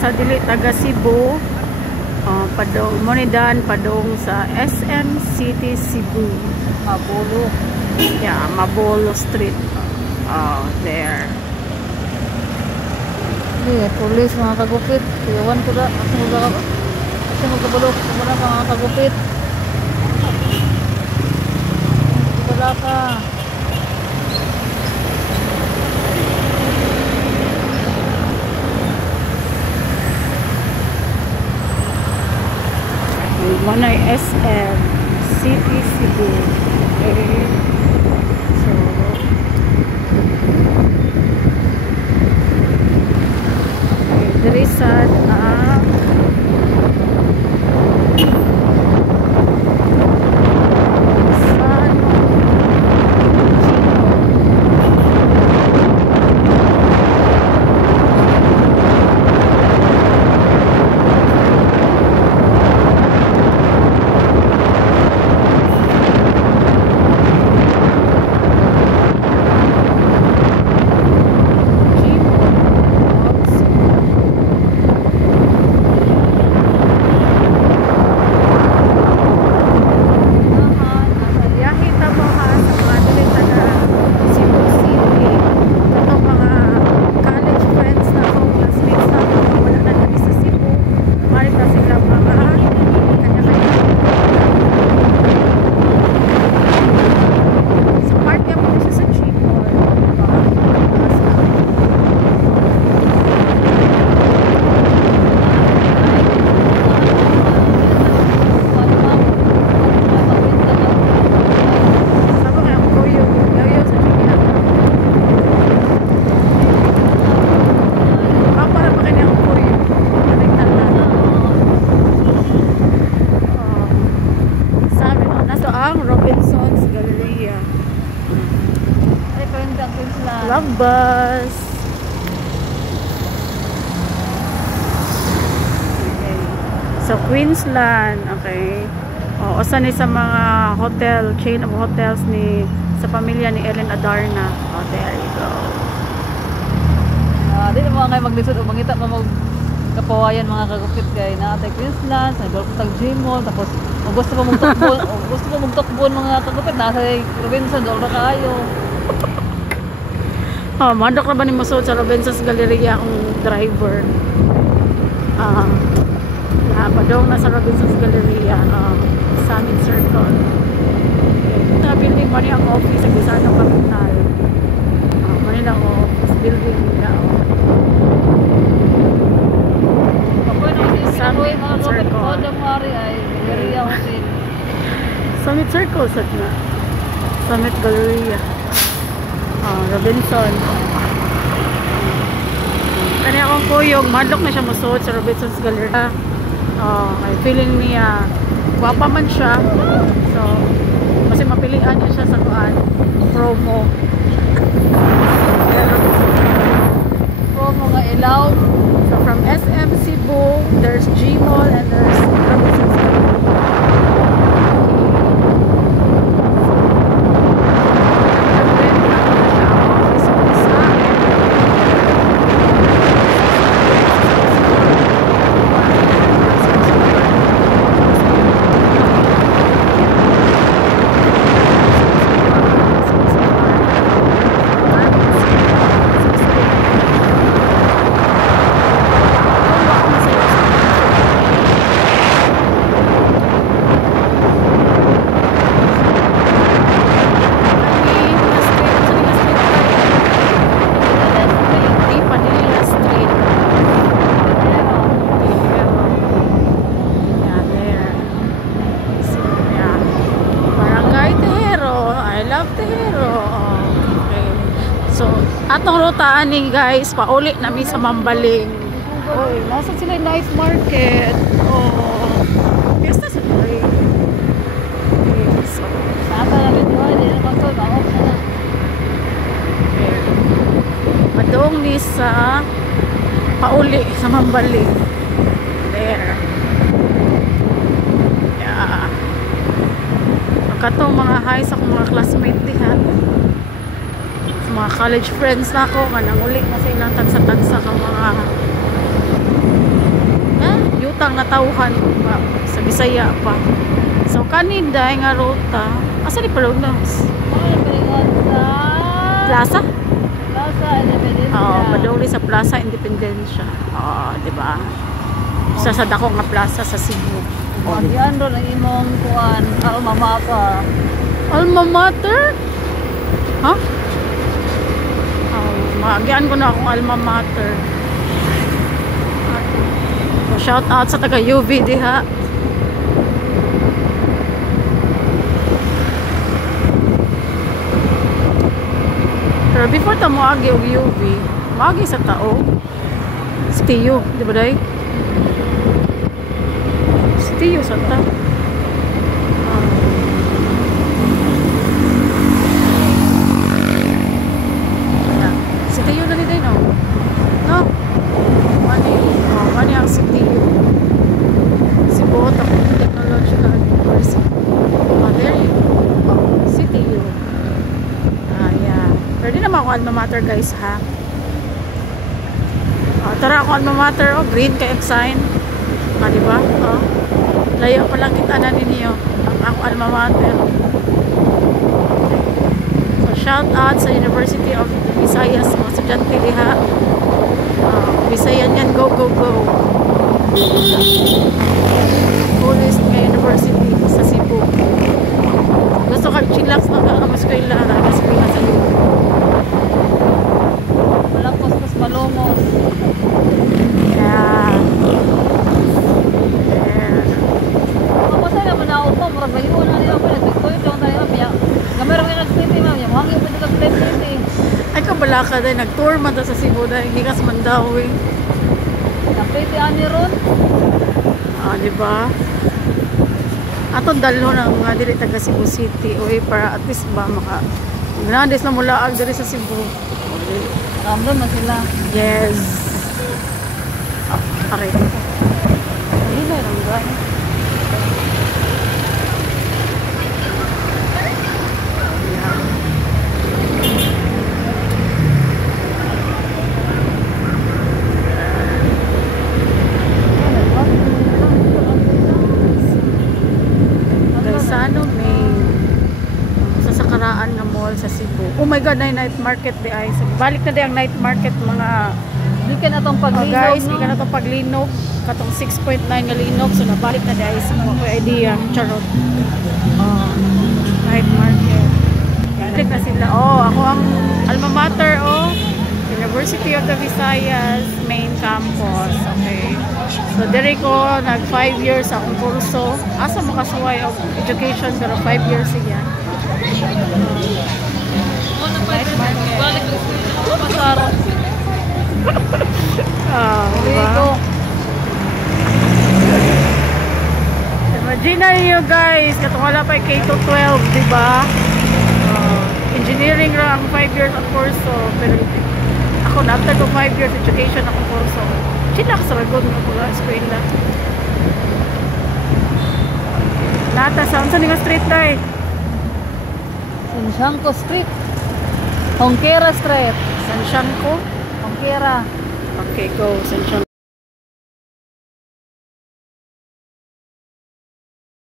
sa dili taga Cebu, padong Monidan padong sa SM City Cebu. Mabolo. Yeah, Mabolo Street. There. Police mga kagupit. Iwan ko na. Kasi magkabulok. Wala ka mga kagupit. Wala ka. Manay SM City Cebu. Okay. So there is Robinson's Galleria. Love bus. Okay. So Queensland, okay. Usa ni sa mga hotel, chain of hotels ni sa pamilya ni Ellen Adarna. There you go. Di na mga kayo maglisod o mangita pa kapawayan mga kagupit kay naatay Queensland, sa Dolphin Gmall, tapos gusto pa mong tukbon, gusto pa mong tukbon mga kagupit, nasa Robinson, doon na kayo. Mandok na ba ni Masod sa Robinson's Galleria ang driver? Padong na sa Robinson's Galleria, Summit Circle. Ito na building mo niya ang office sa Gusano Capital. Manila office building nila. Summit Circle. Summit Circle sad na. Summit Galleria. Robinson. Kani akong kuyog, madlok na siya masuot sa Robinson's Galleria. Ay feeling niya guwapa man siya. So kasi mapilian niya siya sa promo. Promo nga ilaw. So from SM Cebu, there's Gmall and there's Robinson's Galleria. So, atong ruta ani guys, pauli nami sa Mambaling. Oy, nasa sila night market. Fiesta sa Korea. Okay, so, saka na ito, hindi na console, ba-off na na. Okay. Madong ni sa pauli sa Mambaling. There. Yeah. Katong mga high sa mga classmate diha. Mga college friends na ako, manang uli na sa ilang tagsa-tagsa ka mga rutang natawhan sa Bisaya pa. So kanida nga ruta. Asa di Palunas? Plaza? Plaza Independencia. Oo, paduli sa Plaza Independencia. Oo, di ba? Sa dako nga plaza sa Cebu. Magian ron ang imong kuan alma mater. Alma mater? Ha? Magian ko na akong alma mater. So, shout out sa taga UV diha. Pero before ta moagi og UV, moagi sa tao. Stiyo, di ba day? Stiyo sa ta. Stiyo na ni day no? No? Mani ang Stiyo. Cebu Technological University. Oh, there you go. Stiyo. Yeah. Pero di naman ako alma mater guys ha. Tara ako alma mater. Green kay sign. Diba? Layo pa lang kita na ninyo ang ako alma mater. So shout out sa University of Visayas mga estudyante diha. Visayan yan, go go go. Coolest nga university sa Cebu. Gusto ka chillax na eskwela talaga sa Pilipinas sa iyo. Walang kuskus malumos. Yeah. Masaya naman na ako, murag bayo na nila pala. Tigkoy lang tayo niya. Gamay ra nag-city ma'am, yung hangin pwede ka-city. Ay kabala ka dahil nag-tour man sa Cebu dahil hindi ka sa Mandawi. Na-city ani ron. Diba? Atong dalo ng mga dili taga Cebu City para at least ba maka grandes na mulaag diri sa Cebu. Ramdam na sila. Yes. Okay. Hindi na yung gano'n. Sa Cebu. Oh my god, night market di ay. Balik na di ang night market mga di ka na tong paglinog. Guys, di ka na tong paglinog. Katong 6.9 nga linog. So nabalik na di ay sa mga idea. Charot. Night market. Balik na sila. Ako ang alma mater University of the Visayas main campus. Okay. So diri ko nag 5 years akong kurso. Asa makasuway og education pero 5 years siya. Balik ko pasaro. Diba? Imagine niyo guys, katong wala pa K-12, diba? Engineering ra ang 5 years ang kurso, pero ako na after ko 5 years education akong kurso. Chinak sa ragon ng mga eskwela. Nata, saan sa nga street day? Sansiangco Street. Hongkera Street. Sansiangco? Hongkera. Okay, go. Sansiangco.